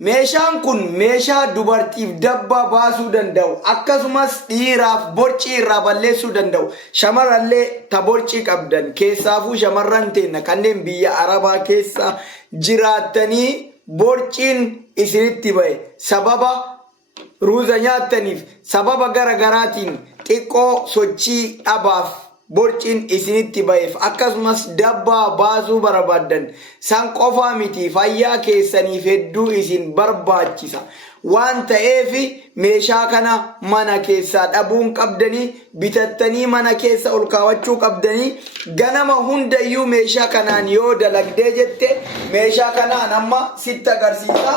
Meeshaan kun meeshaa dubartiif dabba baasuu danda'u akkasumas dhiiraaf borcii irraa balleessuu danda'u. Shamarrallee ta borcii qabdan keessaafuu shamarran teenna kanneen biyya Arabaa keessa jiraatanii borciin isinitti ba'e sababa ruuza nyaataniif sababa garagaraatiin xiqqoo sochii dhabaaf borciin isinitti ba'eef akkasumas dabba baasuu barbaadan san qofaa miti fayyaa keessaniif hedduu isin barbaachisa waan ta'eef meeshaa kana mana keessaa dhabuun qabdanii bitattanii mana keessa ol kaawwachuu qabdanii ganama hundayyuu meeshaa kanaan yoo dalagdee jette meeshaa kanaan amma sitti agarsiisa.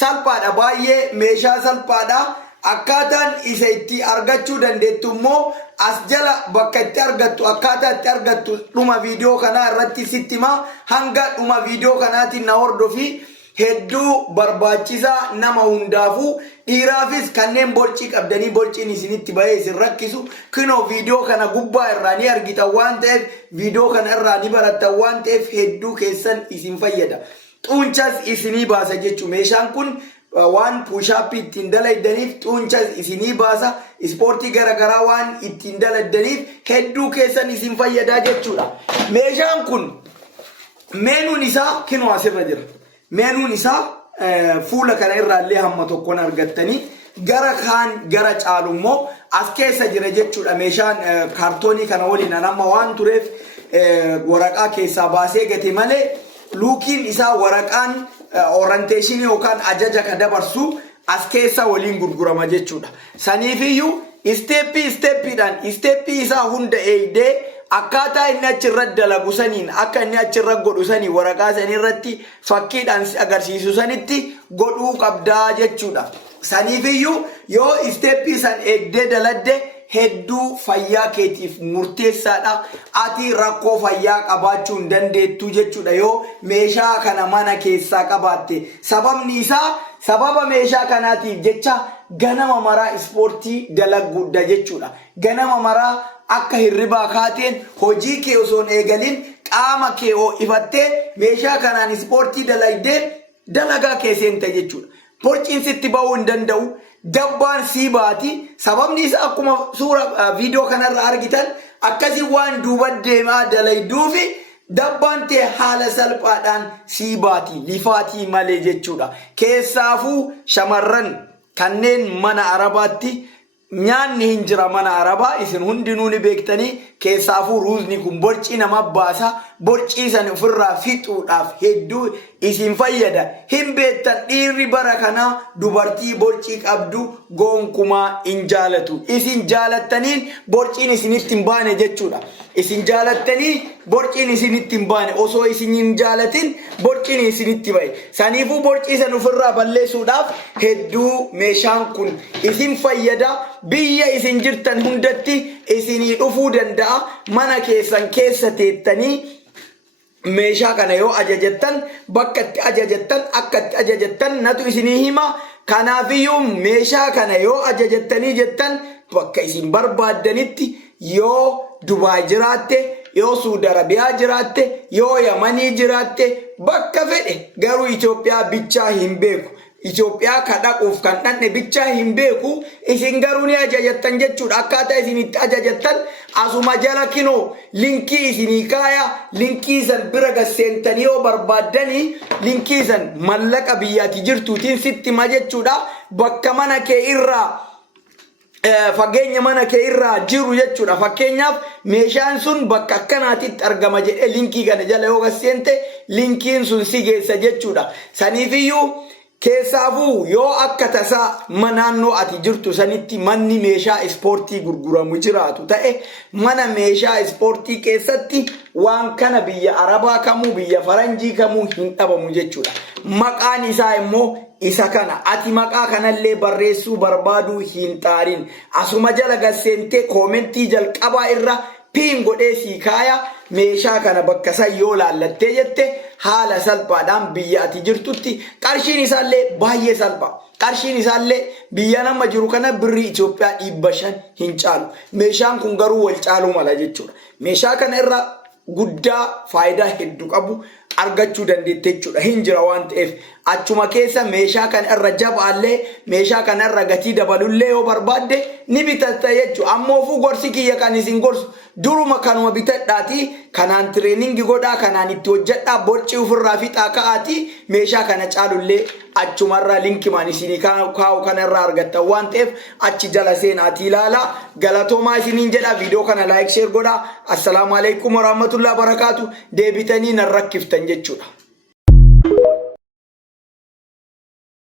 Salphaadha baay'ee meeshaa salphaadha akkaataan isa itti argachuu dandeettu immoo as jala bakka itti argattu akkaataa itti argattu dhuma viidiyoo kanaa irratti sitti hima hanga dhuma viidiyoo kanaatiin na hordofi hedduu barbaachisaa nama hundaafuu dhiiraafis kanneen borcii qabdanii borciin isinitti ba'ee isin rakkisu kunoo viidiyoo kana gubbaa irraa ni argitan waan ta'eef viidiyoo kana irraa ni barattan waan ta'eef hedduu keessan isin fayyada. Xuunchas isinii baasa jechuun meeshaan kun waan puushaappii ittiin dalaydaniif xuunchas isinii baasa ispoortii garagaraa waan ittiin dalaydaniif hedduu keessan isin fayyadaa jechuudha. Meeshaan kun meenuun isaa kinoo asirra jira. Meenuun isaa fuula kana irraallee hamma tokkoon argattanii gara kaan gara caalu immoo as keessa jira jechuudha. Meeshaan kaartoonii kana waliin amma waan tureef waraqaa keessaa baasee gate malee. Luukiin isaa waraqaan orienteeshinii yookaan ajaja ka dabarsu as keessa waliin gurgurama jechuudha. Saniifiyyuu isteeppiidhaan isteeppii isaa hunda eegdee akkaataa inni achirra dalagu saniin akka inni achirra godhu sanii waraqaa sanii irratti fakkiidhaan agarsiisu sanitti godhuu qabdaa jechuudha. Saniifiyyuu yoo isteeppii san eegdee daladde hedduu fayyaa keetiif murteessaadha. Ati rakkoo fayyaa qabaachuu hin dandeettu jechuudha yoo meeshaa kana mana keessaa qabaatte. Sababni isaa sababa meeshaa kanaatiif jecha ganama maraa ispoortii dalagudha jechuudha. Ganama maraa akka hirribaa kaateen hojii kee osoo hin eegalin qaama kee ho'ifattee meeshaa kanaan ispoortii dalagdee dalagaa kee seenta jechuudha. Borciin sitti ba'uu hin danda'u. Dabbaan sii baati sababni isaa akkuma suura viidiyoo kanarra argitan akkasii waan duuba deemaa dalayduufi dabbaan tee haala salphaadhaan sii baati lifaatii malee jechuudha. Keessaafuu shamarran kanneen mana Arabaatti nyaanni hin jira mana Arabaa isin hundinuu ni beektanii keessaafuu ruuzni kun borcii nama baasa borcii san ofirraa fixuudhaaf hedduu isin fayyada. Hin beektan dhiirri bara kanaa dubartii borcii qabdu gonkumaa hin jaalatu. Isin jaalattaniin borciin isinitti hin baane jechuudha. Isin jaalattanii borciin isinitti hin baane osoo isin hin jaalatin borciin isinitti ba'e. Saniifuu borcii san ofirraa balleessuudhaaf hedduu meeshaan kun isin fayyada. Biyya isin jirtan hundatti isinii dhufuu danda'a. Mana keessan keessa teettanii meeshaa kana yoo ajajattan bakka itti ajajattan akka itti ajajattan natu isinii hima. Kanaafiyyuu meeshaa kana yoo ajajattanii jettan bakka isin barbaaddanitti yoo Dubaay jiraatte yoo Suudi Arabiyaa jiraatte yoo Yamanii jiraatte bakka fedhe garuu Itoophiyaa bichaa hin beeku. Itoophiyaa kadhaquuf kan dhanne bichaa hin beeku isin garuu ni ajajattan jechuudha. Akkaataa isin itti ajajattan asuma jala kinoo linkii isinii kaaya linkii san bira gasseentanii yoo barbaaddanii linkii san mallaqa biyyaati jirtuutiin sitti hima jechuudha. Bakka mana kee irraa fageenya mana kee irraa jiru jechuudha. Fakkeenyaaf meeshaan sun bakka akkanaatitti argama jedhee linkii kana jala yoo gasseente linkiin sun si geessa jechuudha. Saniifiyyuu keessaafuu yoo akka tasaa naannoo ati jirtu sanitti manni meeshaa ispoortii gurguramu jiraatu ta'e mana meeshaa ispoortii keessatti waan kana biyya Arabaa kamuu biyya Faranjii kamuu hin dhabamu jechuudha. Maqaan isaa immoo isa kana ati maqaa kanallee barreessuu barbaaduu hin xaarin asuma jala gasseentee koomentii jalqabaa irra piin godhee sii kaaya meeshaa kana bakka san yoo laallattee jette haala salphaadhaan biyya ati jirtutti qarshiin isaallee baay'ee salpha. Qarshiin isaallee biyya nama jiru kana birrii Itoophiyaa 500 hin caalu. Meeshaan kun garuu wal caaluu mala jechuudha. Meeshaa kana irra guddaa faayidaa hedduu qabu argachuu dandeette jechuudha. Hin jira waan ta'eef achuma keessa meeshaa kan irra jabaallee meeshaa kan irra gatii dabalullee yoo barbaadde ni bitatta jechuudha. Ammoofuu gorsi kiyya kan isin gorsu duruma kanuma bitadhaati kanaan tireeningi godhaa kanaan itti hojjedhaa borcii ofirraa fixaa ka'aati meeshaa kana caalullee achumarraa linkimaan isinii kaa'u kanarraa argattan waan ta'eef achi jala seenaatii ilaala. Galatoomaa isiniin jedha. Viidiyoo kana laayik sheer godhaa. Assalaamu alaikum warahmatullahi wabarakatuh. Deebitanii nan rakkiftan jechuudha.